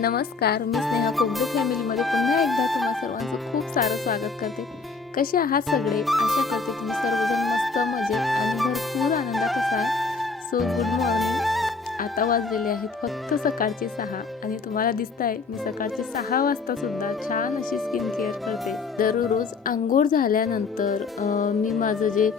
नमस्कार मी स्नेहा कोगदे फॅमिलीमध्ये पुन्हा एकदा तुम्हा सर्वांचं खूप सारं स्वागत करते. कसे आहात सगळे? आशा करते तुम्ही सर्वजण मस्त मजेत आणि भरपूर आनंदात असाल. सो गुड मॉर्निंग आता वाजलेले आहेत फक्त सकाळचे सहा आणि तुम्हाला दिसत आहे मी सकाळचे सहा वाजता सुद्धा छान अशी स्किन केअर करते. दररोज आंघोळ झाल्यानंतर मी माझं जे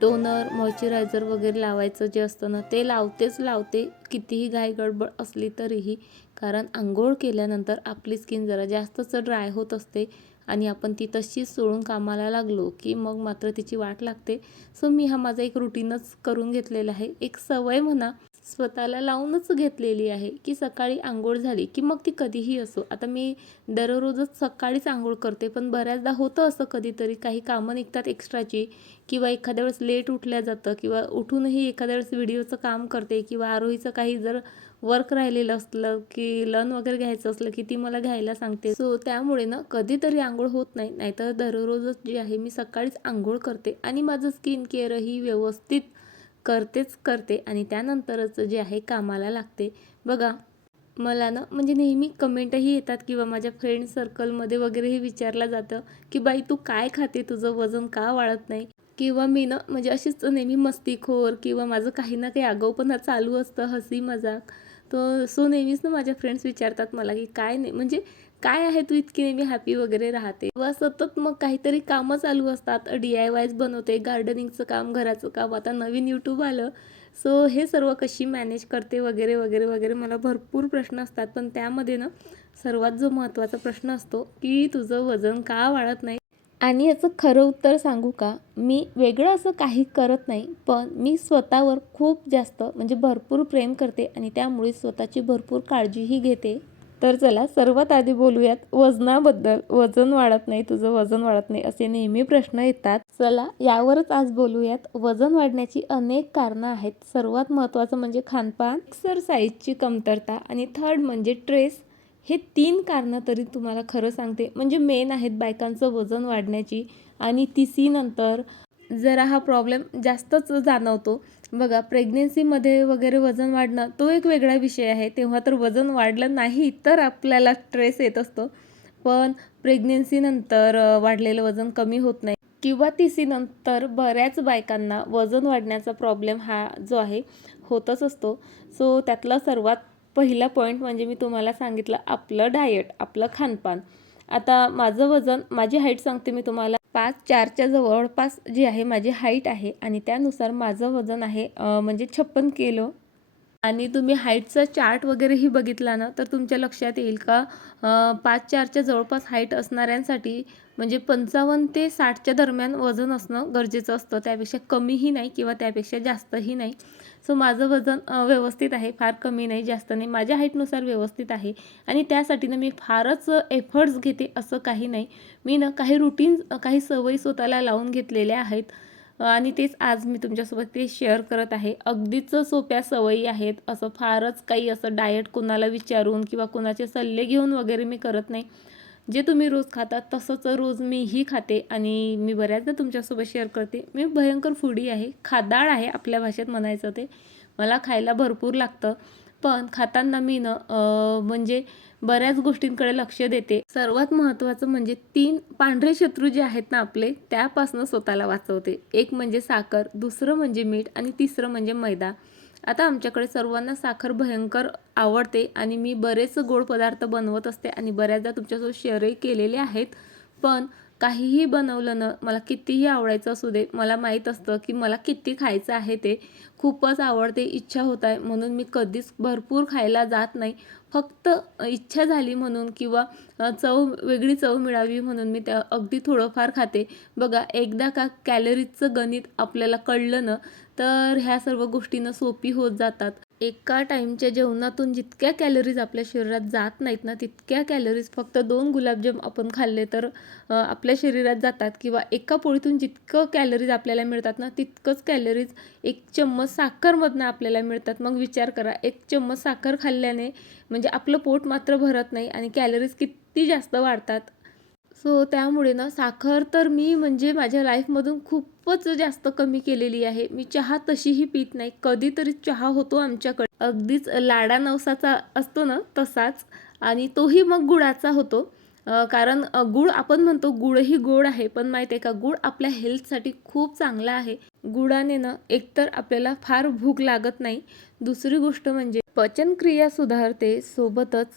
टोनर मॉइश्चरायझर वगैरे लावायचं जे असतं ना ते लावतेच लावते. कितीही घाई गडबड असली तरीही. कारण आंघोळ केल्यानंतर आपली स्किन जरा जास्तच ड्राय होत असते. आणि आपण ती तशीच सोडून कामाला लागलो की मग मात्र तिची वाट लागते. सो मी हा माझा एक रुटीनच करून घेतलेला आहे. एक सवय म्हणा. स्वतःला लावूनच घेतलेली आहे की सकाळी आंघोळ झाली की मग ती कधीही असो. आता मी दररोजच सकाळीच आंघोळ करते पण बऱ्याचदा होतं असं कधीतरी काही कामं निघतात एक्स्ट्राची किंवा एखाद्या वेळेस लेट उठल्या जातं किंवा उठूनही एखाद्या वेळेस व्हिडिओचं काम करते किंवा आरोहीचं काही जर वर्क राहिलेलं असलं की लन वगैरे घ्यायचं असलं की ती मला घ्यायला सांगते. सो त्यामुळे ना कधीतरी आंघोळ होत नाही नाहीतर दररोजच जी आहे मी सकाळीच आंघोळ करते आणि माझं स्किन केअरही व्यवस्थित करतेच करते आणि त्यानंतरच जे आहे कामाला लागते. बघा मला ना म्हणजे नेहमी कमेंटही येतात किंवा माझ्या फ्रेंड सर्कलमध्ये वगैरेही विचारलं जातं की बाई तू काय खाते? तुझं वजन का वाढत नाही? किंवा मी ना म्हणजे अशीच नेहमी मस्तीखोर किंवा माझं काही ना काही आगाऊपणा चालू असतं हसी मजाक तो सो नेहमीच ना माझ्या फ्रेंड्स विचारतात मला की काय नाही म्हणजे काय आहे तू इतकी नेहमी हॅपी वगैरे राहते? किंवा सतत मग काहीतरी कामं चालू असतात डी आय वायज बनवते गार्डनिंगचं काम घराचं काम आता नवीन यूट्यूब आलं सो हे सर्व कशी मॅनेज करते वगैरे वगैरे वगैरे मला भरपूर प्रश्न असतात. पण त्यामध्ये ना सर्वात जो महत्त्वाचा प्रश्न असतो की तुझं वजन का वाढत नाही? आणि याचं खरं उत्तर सांगू का? मी वेगळं असं काही करत नाही पण मी स्वतःवर खूप जास्त म्हणजे भरपूर प्रेम करते आणि त्यामुळे स्वतःची भरपूर काळजीही घेते. तर चला सर्वात आधी बोलूयात वजनाबद्दल. वजन वाढत नाही तुझं वजन वाढत नाही असे नेहमी प्रश्न येतात. चला यावरच आज बोलूयात. वजन वाढण्याची अनेक कारणं आहेत. सर्वात महत्त्वाचं म्हणजे खानपान एक्सरसाइजची कमतरता आणि थर्ड म्हणजे ट्रेस हे तीन कारणं तरी तुम्हाला खरं सांगते. म्हणजे मेन आहेत बायकांचं वजन वाढण्याची आणि तिसी नंतर जरा हा प्रॉब्लेम जास्तच जाणवतो. बघा प्रेग्नेन्सीमध्ये वगैरे वजन वाढणं तो एक वेगळा विषय आहे. तेव्हा तर वजन वाढलं नाही तर आपल्याला स्ट्रेस येत असतो. पण प्रेग्नेन्सीनंतर वाढलेलं वजन कमी होत नाही. किंवा तिसीनंतर बऱ्याच बायकांना वजन वाढण्याचा प्रॉब्लेम हा जो आहे होतच असतो. सो त्यातला सर्वात पहिला पॉईंट म्हणजे मी तुम्हाला सांगितलं आपलं डाएट आपलं खानपान. आता माझं वजन माझी हाईट सांगते मी तुम्हाला. पाच चारच्या जवळपास जी आहे माझी हाईट आहे आणि त्यानुसार माझं वजन आहे म्हणजे छप्पन किलो आणि तुम्ही हाईटचा चार्ट वगैरेही बघितला ना तर तुमच्या लक्षात येईल का पाच चारच्या जवळपास हाईट असणाऱ्यांसाठी म्हणजे पंचावन्न ते साठच्या दरम्यान वजन असणं गरजेचं असतं. त्यापेक्षा कमीही नाही किंवा त्यापेक्षा जास्तही नाही. सो माझं वजन व्यवस्थित आहे फार कमी नाही जास्त नाही. माझ्या हाईटनुसार व्यवस्थित आहे. आणि त्यासाठी ना मी फारच एफर्ट्स घेते असं काही नाही. मी ना काही रुटीन काही सवयी स्वतःला लावून घेतलेल्या आहेत. आणि तेच आज मी तुमच्यासोबत ते शेअर करत आहे. अगदीच सोप्या सवयी आहेत. असं फारच काही असं डाएट कुणाला विचारून किंवा कुणाचे सल्ले घेऊन वगैरे मी करत नाही. जे तुम्ही रोज खाता तसंच रोज मीही खाते आणि मी बऱ्याचदा तुमच्यासोबत शेअर करते. मी भयंकर फुडी आहे. खादाळ आहे आपल्या भाषेत म्हणायचं ते. मला खायला भरपूर लागतं. पण खाताना मी न म्हणजे बऱ्याच गोष्टींकडे लक्ष देते. सर्वात महत्त्वाचं म्हणजे तीन पांढरे शत्रू जे आहेत ना आपले त्यापासून स्वतःला वाचवते. एक म्हणजे साखर दुसरं म्हणजे मीठ आणि तिसरं म्हणजे मैदा. आता आमच्याकडे सर्वांना साखर भयंकर आवडते आणि मी बरेच गोड पदार्थ बनवत असते आणि बऱ्याचदा तुमच्यासोबत शेअरही केलेले आहेत. पण काहीही बनवलं ना मला कितीही आवडायचं असू दे मला माहीत असतं की मला किती खायचं आहे ते खूपच आवडते इच्छा होत आहे. म्हणून मी कधीच भरपूर खायला जात नाही. फक्त इच्छा झाली म्हणून किंवा चव वेगळी चव मिळावी म्हणून मी त्या अगदी थोडंफार खाते. बघा एकदा का कॅलरीजचं गणित आपल्याला कळलं ना तर ह्या सर्व गोष्टींना सोपी होत जातात. एका टाईमच्या जेवणातून जितक्या कॅलरीज आपल्या शरीरात जात नाहीत ना तितक्या कॅलरीज फक्त दोन गुलाबजाम आपण खाल्ले तर आपल्या शरीरात जातात किंवा एका पोळीतून जितकं कॅलरीज आपल्याला मिळतात ना तितकंच कॅलरीज एक चम्मच साखरमधनं आपल्याला मिळतात. मग विचार करा एक चम्मच साखर खाल्ल्याने म्हणजे आपलं पोट मात्र भरत नाही आणि कॅलरीज किती जास्त वाढतात. सो त्यामुळे ना साखर तर मी म्हणजे माझ्या लाईफमधून खूपच जास्त कमी केलेली आहे. मी चहा तशीही पित नाही. कधीतरी चहा होतो आमच्याकडे. अगदीच लाडा नवसाचा असतो ना तसाच. आणि तोही मग गुळाचा होतो. कारण गुळ आपण म्हणतो गुळही गोड आहे. पण माहिती आहे का गुळ आपल्या हेल्थसाठी खूप चांगला आहे. गुळाने ना एकतर आपल्याला फार भूक लागत नाही. दुसरी गोष्ट म्हणजे पचनक्रिया सुधारते सोबतच.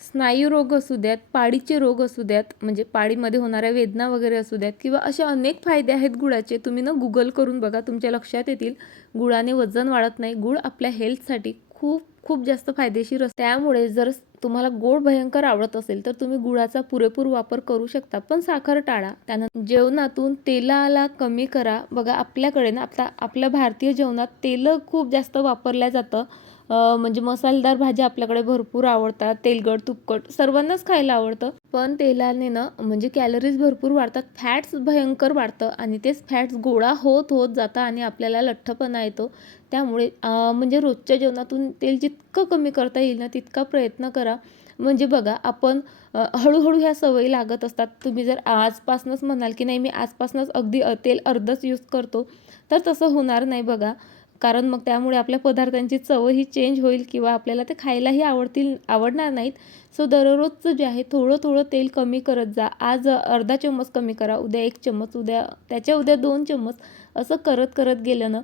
स्नायू रोग असू द्यात पाळीचे रोग असू द्यात म्हणजे पाळीमध्ये होणाऱ्या वेदना वगैरे असू द्यात किंवा असे अनेक फायदे आहेत गुळाचे तुम्ही ना गुगल करून बघा तुमच्या लक्षात येतील. गुळाने वजन वाढत नाही गुळ आपल्या हेल्थसाठी खूप खूप जास्त फायदेशीर असते. त्यामुळे जर तुम्हाला गोड भयंकर आवडत असेल तर तुम्ही गुळाचा पुरेपूर वापर करू शकता. पण साखर टाळा. त्यानंतर जेवणातून तेलाला कमी करा. बघा आपल्याकडे ना आता आपल्या भारतीय जेवणात तेल खूप जास्त वापरल्या जातं. म्हणजे मसालेदार भाज्या आपल्याकडे भरपूर आवडतात. तेलकट तुपकट सर्वांनाच खायला आवडतं. पण तेलाने ना म्हणजे कॅलरीज भरपूर वाढतात. फॅट्स भयंकर वाढतं आणि तेच फॅट्स गोळा होत होत जातं आणि आपल्याला लठ्ठपणा येतो. त्यामुळे म्हणजे रोजच्या जेवणातून तेल जितकं कमी करता येईल ना तितका प्रयत्न करा. म्हणजे बघा आपण हळूहळू ह्या सवयी लागत असतात. तुम्ही जर आजपासूनच म्हणाल की नाही मी आजपासूनच अगदी तेल अर्धच यूज करतो तर तसं होणार नाही बघा. कारण मग त्यामुळे आपल्या पदार्थांची चवही चेंज होईल किंवा आपल्याला ते खायलाही आवडतील आवडणार नाहीत. सो दररोजचं जे आहे थोडं थोडं तेल कमी करत जा. आज अर्धा चम्मच कमी करा उद्या एक चम्मच उद्या त्याच्या उद्या दोन चम्मच असं करत करत गेलं ना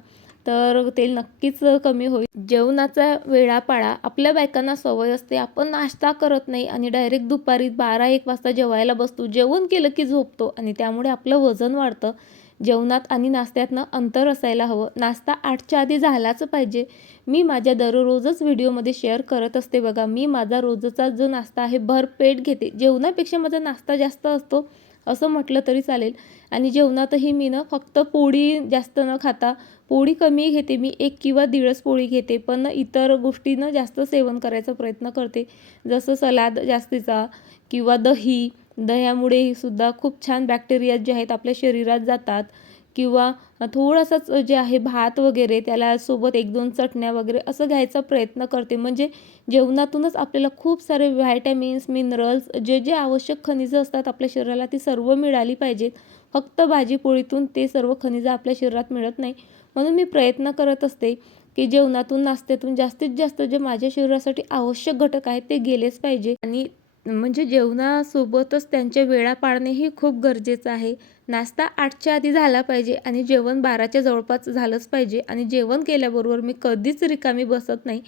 तर तेल नक्कीच कमी होईल. जेवणाचा वेळा पाळा आपल्या बायकांना सवय असते. आपण नाश्ता करत नाही आणि डायरेक्ट दुपारी बारा एक वाजता जेवायला बसतो. जेवण केलं की झोपतो आणि त्यामुळे आपलं वजन वाढतं. जेवणात आणि नाश्त्यातनं अंतर असायला हवं. नाश्ता आठच्या आधी झालाच पाहिजे. मी माझ्या दररोजच व्हिडिओमध्ये शेअर करत असते बघा. मी माझा रोजचा जो नाश्ता आहे भरपेट घेते. जेवणापेक्षा माझा नाश्ता जास्त असतो असं म्हटलं तरी चालेल. आणि जेवणातही मी ना फक्त पोळी जास्त न खाता पोळी कमी घेते. मी एक किंवा दीडच पोळी घेते पण इतर गोष्टीनं जास्त सेवन करायचा प्रयत्न करते. जसं सलाद जास्तीचा किंवा दही दह्यामुळे सुद्धा खूप छान बॅक्टेरिया जे आहेत आपल्या शरीरात जातात. किंवा थोडासाच जे आहे भात वगैरे त्याला सोबत एक दोन चटण्या वगैरे असं घ्यायचा प्रयत्न करते. म्हणजे जेवणातूनच आपल्याला खूप सारे व्हायटॅमिन्स मिनरल्स जे जे आवश्यक खनिजं असतात आपल्या शरीराला ती सर्व मिळाली पाहिजेत. फक्त भाजीपोळीतून ते सर्व खनिजं आपल्या शरीरात मिळत नाही. म्हणून मी प्रयत्न करत असते की जेवणातून नाश्त्यातून जास्तीत जास्त जे माझ्या शरीरासाठी आवश्यक घटक आहेत ते गेलेच पाहिजे. आणि म्हणजे जेवणासोबतच त्यांच्या वेळा पाळणेही खूप गरजेचं आहे. नाश्ता आठच्या आधी झाला पाहिजे आणि जेवण बाराच्या जवळपास झालंच पाहिजे. आणि जेवण केल्याबरोबर मी कधीच रिकामी बसत नाही.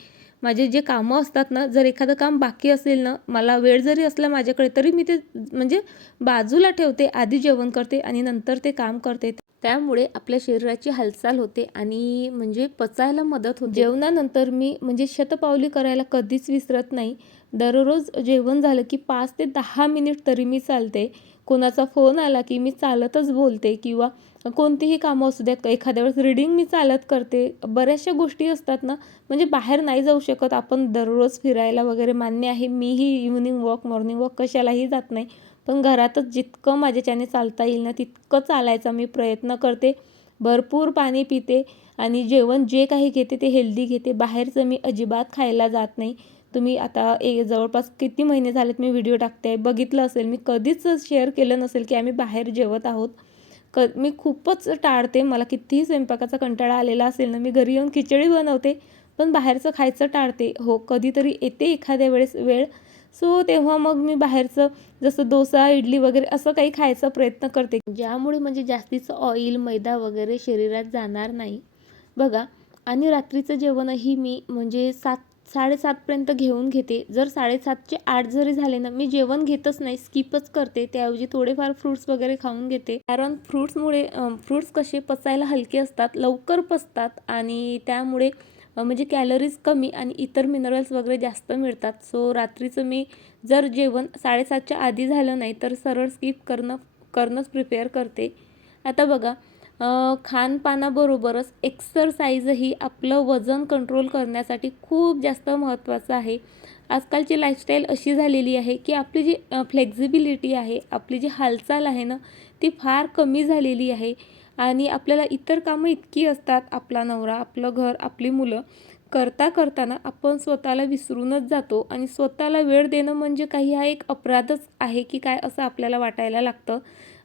माझे जे कामं असतात ना जर एखादं काम बाकी असेल ना मला वेळ जरी असला माझ्याकडे तरी मी ते म्हणजे बाजूला ठेवते आधी जेवण करते आणि नंतर ते काम करते. त्यामुळे आपल्या शरीराची हालचाल होते आणि म्हणजे पचायला मदत होते. जेवणानंतर मी म्हणजे शतपावली करायला कधीच विसरत नाही. दररोज जेवण झालं की पाच ते दहा मिनिट तरी मी चालते. कोणाचा फोन आला की मी चालतच बोलते किंवा कोणतीही कामं असू द्यात एखाद्या वेळेस रिडिंग मी चालत करते. बऱ्याचशा गोष्टी असतात ना म्हणजे बाहेर नाही जाऊ शकत. आपण दररोज फिरायला वगैरे मान्य आहे. मीही इव्हनिंग वॉक मॉर्निंग वॉक कशालाही जात नाही. पण घरातच जितकं माझ्याच्याने चालता येईल ना तितकं चालायचा मी प्रयत्न करते. भरपूर पाणी पिते आणि जेवण जे काही घेते ते हेल्दी घेते. बाहेरचं मी अजिबात खायला जात नाही. तुम्ही आता ए जवळपास किती महिने झालेत मी व्हिडिओ टाकते बघितलं असेल मी कधीच शेअर केलं नसेल की आम्ही बाहेर जेवत आहोत. क मी खूपच टाळते. मला कितीही स्वयंपाकाचा कंटाळा आलेला असेल ना मी घरी येऊन खिचडी बनवते पण बाहेरचं खायचं टाळते. हो कधीतरी येते एखाद्या वेळेस वेळ. सो तेव्हा मग मी बाहेरचं जसं डोसा इडली वगैरे असं काही खायचा प्रयत्न करते. ज्यामुळे म्हणजे जास्तीचं ऑइल मैदा वगैरे शरीरात जाणार नाही. बघा आणि रात्रीचं जेवणही मी म्हणजे सात साडेसातपर्यंत घेऊन घेते. जर साडेसातचे आठ जरी झाले ना मी जेवण घेतच नाही स्किपच करते. त्याऐवजी थोडेफार फ्रूट्स वगैरे खाऊन घेते. कारण फ्रूट्समुळे फ्रूट्स कसे पचायला हलके असतात लवकर पचतात आणि त्यामुळे म्हणजे कॅलरीज कमी आणि इतर मिनरल्स वगैरे जास्त मिळतात. सो रात्रीचं मी जर जेवण साडेसातच्या आधी झालं नाही तर सरळ स्किप करणं करणंच प्रिपेअर करते. आता बघा खानपानाबरोबरच एक्सरसाइजही आपलं वजन कंट्रोल करण्यासाठी खूप जास्त महत्त्वाचं आहे. आजकालची लाईफस्टाईल अशी झालेली आहे की आपली जी फ्लेक्झिबिलिटी आहे आपली जी हालचाल आहे ना ती फार कमी झालेली आहे. आणि आपल्याला इतर कामं इतकी असतात आपला नवरा आपलं घर आपली मुलं. करता करताना आपण स्वतःला विसरूनच जातो आणि स्वतःला वेळ देणं म्हणजे काही हा एक अपराधच आहे की काय असं आपल्याला वाटायला लागतं.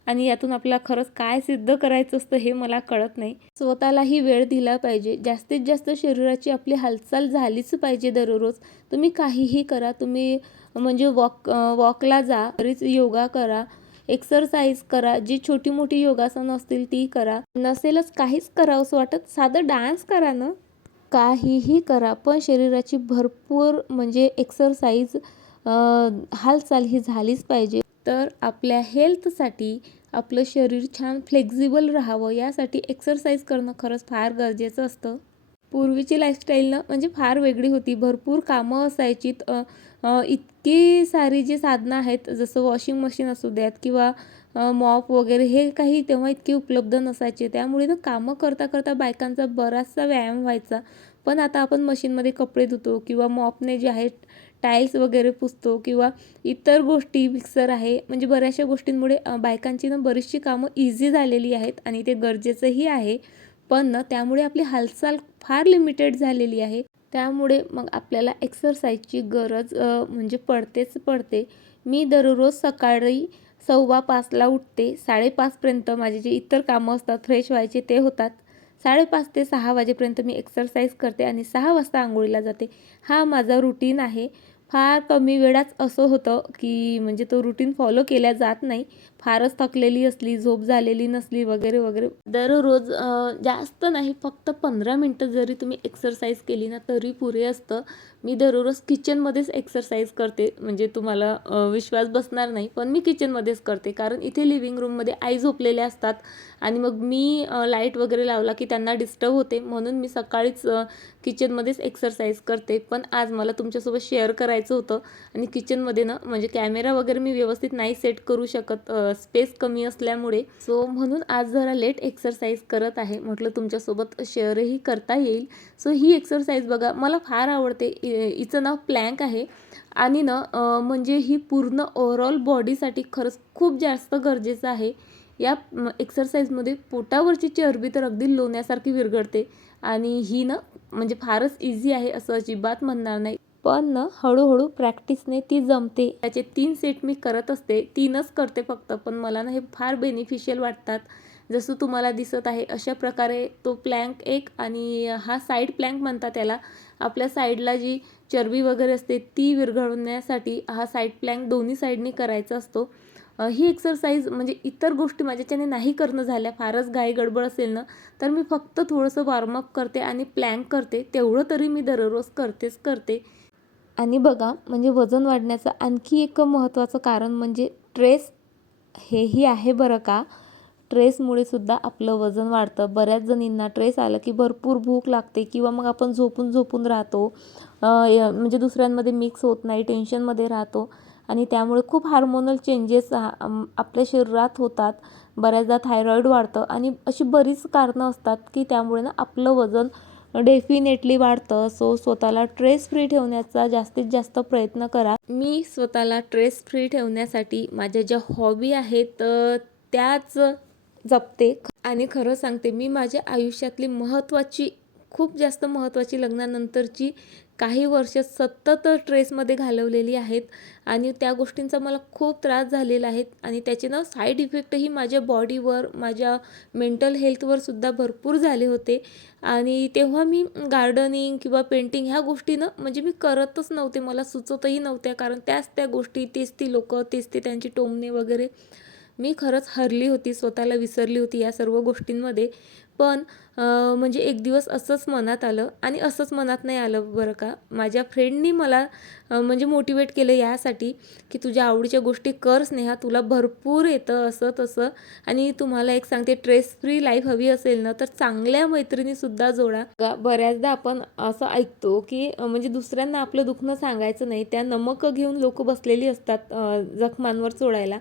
आणि यातून आपल्याला खरंच काय सिद्ध करायचं असतं हे मला कळत नाही. स्वतःलाही वेळ दिला पाहिजे. जास्तीत जास्त शरीराची आपली हालचाल झालीच पाहिजे दररोज. तुम्ही काहीही करा. तुम्ही म्हणजे वॉक वॉकला जा. तरीच योगा करा. एक्सरसाइज करा. जी छोटी मोठी योगासनं असतील ती करा. नसेलच काहीच करावंसं वाटत. साधं डान्स करा ना. काहीही करा. पण शरीराची भरपूर म्हणजे एक्सरसाइज हालचाल ही झालीच पाहिजे. तर आपल्या हेल्थसाठी आपलं शरीर छान फ्लेक्झिबल राहावं यासाठी एक्सरसाइज करणं खरंच फार गरजेचं असतं. पूर्वीची लाईफस्टाईलनं म्हणजे फार वेगळी होती. भरपूर कामं असायची. इतकी सारी जी साधनं आहेत जसं वॉशिंग मशीन असू द्यात किंवा मॉप वगैरे हे काही तेव्हा इतके उपलब्ध नसायचे. त्यामुळे ना कामं करता करता बायकांचा बराचसा व्यायाम व्हायचा. पण आता आपण मशीनमध्ये कपडे धुतो किंवा मॉपने जे आहे टाईल्स वगैरे पुसतो किंवा इतर गोष्टी मिक्सर आहे. म्हणजे बऱ्याचशा गोष्टींमुळे बायकांची ना बरीचशी कामं इझी झालेली आहेत आणि ते गरजेचंही आहे. पण ना त्यामुळे आपली हालचाल फार लिमिटेड झालेली आहे. त्यामुळे मग आपल्याला एक्सरसाइजची गरज म्हणजे पडतेच पडते. मी दररोज सकाळी सव्वा पाचला उठते. साडेपाचपर्यंत माझे जे इतर कामं असतात फ्रेश व्हायचे ते होतात. साडेपाच ते सहा वाजेपर्यंत मी एक्सरसाइज करते आणि सहा वाजता आंघोळीला जाते. हा माझा रुटीन आहे. फार कमी वेळात असं होतं की म्हणजे तो रुटीन फॉलो केला जात नाही. फारच थकलेली असली झोप झालेली नसली वगैरे वगैरे. दररोज जास्त नाही फक्त पंधरा मिनटं जरी तुम्ही एक्सरसाइज केली ना तरी पुरे असतं. मी दररोज किचनमध्येच एक्सरसाइज करते. म्हणजे तुम्हाला विश्वास बसणार नाही पण मी किचनमध्येच करते. कारण इथे लिव्हिंग रूममध्ये आई झोपलेल्या असतात. आणि मग मी लाइट वगैरे लावला की त्यांना डिस्टर्ब होते. म्हणून मी सकाळीच किचनमध्येच एक्सरसाइज करते. पण आज मला तुमच्यासोबत शेअर करायचं होतं. आणि किचनमध्ये ना म्हणजे कॅमेरा वगैरे मी व्यवस्थित नाही सेट करू शकत स्पेस कमी असल्यामुळे. सो म्हणून आज जरा लेट एक्सरसाइज करत आहे. म्हटलं तुमच्यासोबत शेअरही करता येईल. सो ही एक्सरसाइज बघा मला फार आवडते. हिचं नाव प्लँक आहे. आणि ना म्हणजे ही पूर्ण ओव्हरऑल बॉडीसाठी खरंच खूप जास्त गरजेचं आहे. या एक्सरसाइजमध्ये पोटावरची चरबी तर अगदी लोण्यासारखी विरघळते. आणि ही ना म्हणजे फारच इझी आहे असं अजिबात म्हणणार नाही. पण ना हळूहळू प्रॅक्टिसने ती जमते. त्याचे तीन सेट मी करत असते तीनच करते फक्त पण मला ना हे फार बेनिफिशियल वाटतात. जसं तुम्हाला दिसत आहे अशा प्रकारे तो प्लँक एक आणि हा साईड प्लँक म्हणतात त्याला आपल्या साईडला जी चरबी वगैरे असते ती विरघळवण्यासाठी हा साईड प्लँक दोन्ही साईडनी करायचा असतो. ही एक्सरसाइज म्हणजे इतर गोष्टी माझ्याच्याने नाही करणं झाल्या फारच घाई गडबड असेल ना तर मी फक्त थोडंसं वॉर्मअप करते आणि प्लँक करते तेवढं तरी मी दररोज करतेच करते. आणि बघा म्हणजे वजन वाढण्याचं आणखी एक महत्त्वाचं कारण म्हणजे ट्रेस हेही आहे बरं का. ट्रेसमुळे सुद्धा आपलं वजन वाढतं. बऱ्याच जणींना ट्रेस आलं की भरपूर भूक लागते किंवा मग आपण झोपून झोपून राहतो. म्हणजे दुसऱ्यांमध्ये मिक्स होत नाही टेन्शनमध्ये राहतो. आणि त्यामुळे खूप हार्मोनल चेंजेस आपल्या शरीरात होतात. बऱ्याचदा थायरॉईड वाढतं आणि अशी बरीच कारणं असतात की त्यामुळे ना आपलं वजन डेफिनेटली वाढतं. सो स्वतःला ट्रेस फ्री ठेवण्याचा जास्तीत जास्त प्रयत्न करा. मी स्वतःला ट्रेस फ्री ठेवण्यासाठी माझ्या ज्या हॉबी आहेत त्याच जपते. आणि खरं सांगते मी माझ्या आयुष्यातली महत्त्वाची खूप जास्त महत्त्वाची लग्नानंतरची काही वर्ष सतत ट्रेसमध्ये घालवलेली आहेत आणि त्या गोष्टींचा मला खूप त्रास झालेला आहे आणि त्याचे ना साईड इफेक्टही माझ्या बॉडीवर माझ्या मेंटल हेल्थवर सुद्धा भरपूर झाले होते. आणि तेव्हा मी गार्डनिंग किंवा पेंटिंग ह्या गोष्टीनं म्हणजे मी करतच नव्हते मला सुचतही नव्हत्या कारण त्याच त्या गोष्टी तेच ती लोकं तेच ते त्यांची टोमणे वगैरे मी खरंच हरली होती स्वतःला विसरली होती या सर्व गोष्टींमध्ये. पण म्हणजे एक दिवस असंच मनात आलं आणि असंच मनात नाही आलं बरं का. माझ्या फ्रेंडनी मला म्हणजे मोटिवेट केलं यासाठी की तुझ्या आवडीच्या गोष्टी कर स्नेहा तुला भरपूर येतं असं तसं. आणि तुम्हाला एक सांगते ट्रेस फ्री लाईफ हवी असेल ना तर चांगल्या मैत्रिणीसुद्धा जोडा. बऱ्याचदा आपण असं ऐकतो की म्हणजे दुसऱ्यांना आपलं दुखणं सांगायचं नाही त्या नमक घेऊन लोक बसलेली असतात जखमांवर चोळायला.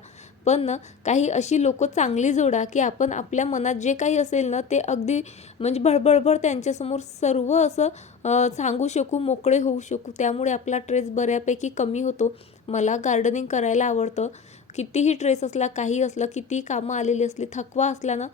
पण काही अशी लोकं चांगली जोडा की आपण आपल्या मनात जे काही असेल ना ते अगदी म्हणजे भडभडभड त्यांच्यासमोर सर्व असं सांगू शकू मोकळे होऊ शकू. त्यामुळे आपला ट्रेस बऱ्यापैकी कमी होतो. मला गार्डनिंग करायला आवडतं. कितीही ट्रेस असला काही असलं कितीही कामं आलेली असली थकवा असला ना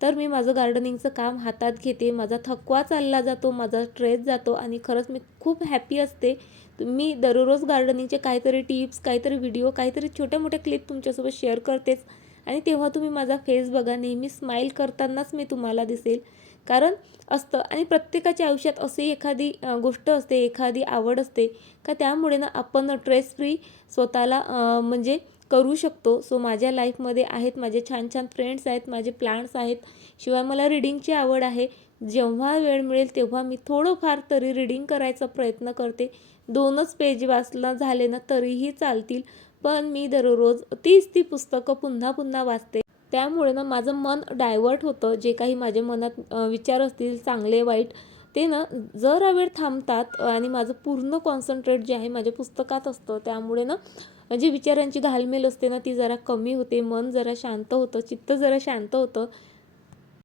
तर मी माझं गार्डनिंगचं काम हातात घेते. माझा थकवा चालला जातो माझा ट्रेस जातो आणि खरंच मी खूप हॅपी असते. मी दररोज गार्डनिंगचे काहीतरी टिप्स काहीतरी व्हिडिओ काहीतरी छोट्या मोठ्या क्लिप तुमच्यासोबत शेअर करतेच. आणि तेव्हा तुम्ही माझा फेस बघा नेहमी स्माईल करतानाच मी तुम्हाला दिसेल. कारण असतं आणि प्रत्येकाच्या आयुष्यात अशी एखादी गोष्ट असते एखादी आवड असते का त्यामुळे ना आपण ट्रेस फ्री स्वतःला म्हणजे करू शकतो. सो माझ्या लाईफमध्ये आहेत माझे छान छान फ्रेंड्स आहेत माझे प्लांट्स आहेत. शिवाय मला रिडिंगची आवड आहे. जेव्हा वेळ मिळेल तेव्हा मी थोडंफार तरी रिडिंग करायचा प्रयत्न करते. दोनच पेज वाचलं झाले ना तरीही चालतील. पण मी दररोज तीच ती पुस्तकं पुन्हा पुन्हा वाचते. त्यामुळे ना माझं मन डायवर्ट होतं. जे काही माझ्या मनात विचार असतील चांगले वाईट ते ना जरा वेळ थांबतात आणि माझं पूर्ण कॉन्सन्ट्रेट जे आहे माझ्या पुस्तकात असतं. त्यामुळे ना जी विचारांची घालमेल असते ना ती जरा कमी होते. मन जरा शांत होतं चित्त जरा शांत होतं.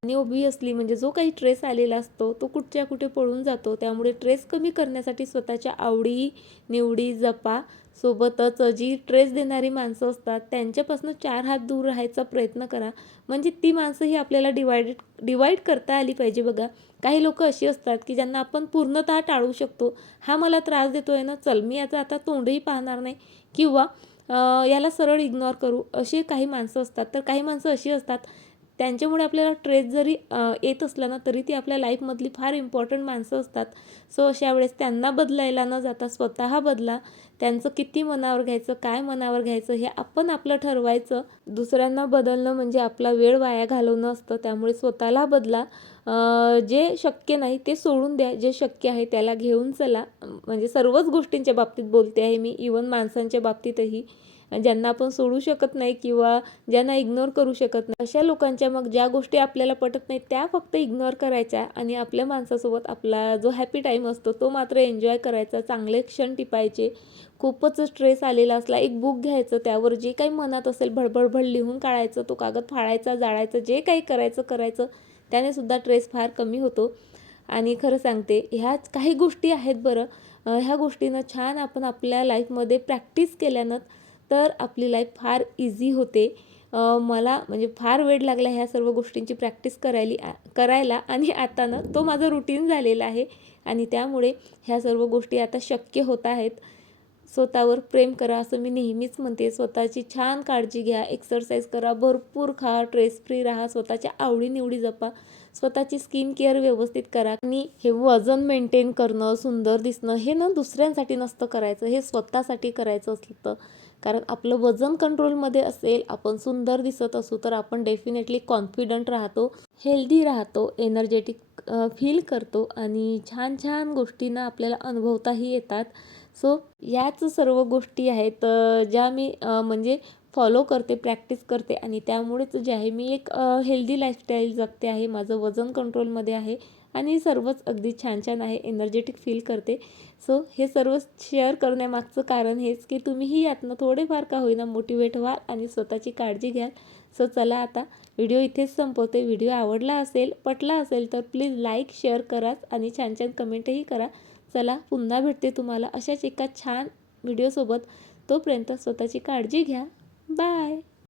आणि ओबियसली म्हणजे जो काही ट्रेस आलेला असतो तो कुठच्या कुठे पळून जातो त्यामुळे ट्रेस कमी करण्यासाठी स्वतःच्या आवडी निवडी जपा सोबतच जी ट्रेस देणारी माणसं असतात त्यांच्यापासून चार हात दूर राहायचा प्रयत्न करा. म्हणजे ती माणसं ही आपल्याला डिवायडेड डिवाईड करता आली पाहिजे बघा. काही लोक अशी असतात की ज्यांना आपण पूर्णतः टाळू शकतो. हा मला त्रास देतोय ना चल मी याचा आता तोंडही पाहणार नाही. किंवा याला सरळ इग्नोर करू. अशी काही माणसं असतात. तर काही माणसं अशी असतात त्यांच्यामुळे आपल्याला ट्रेस जरी येत असला ना तरी ती आपल्या लाईफमधली फार इम्पॉर्टंट माणसं असतात. सो अशा वेळेस त्यांना बदलायला न जाता स्वतः बदला. त्यांचं किती मनावर घ्यायचं काय मनावर घ्यायचं हे आपण आपलं ठरवायचं. दुसऱ्यांना बदलणं म्हणजे आपला वेळ वाया घालवणं असतं. त्यामुळे स्वतःला बदला. जे शक्य नाही ते सोडून द्या. जे शक्य आहे त्याला घेऊन चला. म्हणजे सर्वच गोष्टींच्या बाबतीत बोलते आहे मी. इवन माणसांच्या बाबतीतही. ज्यांना आपण सोडू शकत नाही किंवा ज्यांना इग्नोर करू शकत नाही अशा लोकांच्या मग ज्या गोष्टी आपल्याला पटत नाही त्या फक्त इग्नोर करायच्या आणि आपल्या माणसासोबत आपला जो हॅपी टाईम असतो तो मात्र एन्जॉय करायचा चांगले क्षण टिपायचे. खूपच स्ट्रेस आलेला असला एक बुक घ्यायचं त्यावर जे काही मनात असेल भडभडभड लिहून काढायचं तो कागद फाळायचा जाळायचं जे काही करायचं करायचं त्याने सुद्धा ट्रेस फार कमी होतो. आणि खरं सांगते ह्याच काही गोष्टी आहेत बरं. ह्या गोष्टीनं छान आपण आपल्या लाईफमध्ये प्रॅक्टिस केल्यानं तर आपली लाईफ फार इझी होते. मला म्हणजे फार वेळ लागला ह्या सर्व गोष्टींची प्रॅक्टिस करायला करायला आणि आता ना तो माझं रुटीन झालेला आहे आणि त्यामुळे ह्या सर्व गोष्टी आता शक्य होत आहेत. स्वतःवर प्रेम करा असं मी नेहमीच म्हणते. स्वतःची छान काळजी घ्या एक्सरसाइज करा भरपूर खा ट्रेस फ्री राहा स्वतःच्या आवडीनिवडी जपा स्वतःची स्किन केअर व्यवस्थित करा. आणि हे वजन मेंटेन करणं सुंदर दिसणं हे ना दुसऱ्यांसाठी नसतं करायचं हे स्वतःसाठी करायचं असतं. कारण आपलं वजन कंट्रोलमध्ये असेल आपण सुंदर दिसत असू तर आपण डेफिनेटली कॉन्फिडंट राहतो हेल्दी राहतो एनर्जेटिक फील करतो आणि छान छान गोष्टींना आपल्याला अनुभवताही येतात. सो याच सर्व गोष्टी आहेत ज्या मी म्हणजे फॉलो करते प्रॅक्टिस करते आणि त्यामुळेच जे आहे मी एक हेल्दी लाईफस्टाईल जगते आहे. माझं वजन कंट्रोलमध्ये आहे. आणि सर्वच अगदी छान छान आहे एनर्जेटिक फील करते. सो हे सर्व शेअर करण्यामागचं कारण हेच की तुम्हीही यातनं थोडेफार का होईना मोटिवेट व्हाल आणि स्वतःची काळजी घ्याल. सो चला आता व्हिडिओ इथेच संपवते. व्हिडिओ आवडला असेल पटला असेल तर प्लीज लाईक शेअर कराच आणि छान छान कमेंटही करा. चला पुन्हा भेटते तुम्हाला अशाच एका छान व्हिडिओसोबत तोपर्यंत स्वतःची काळजी घ्या. बाय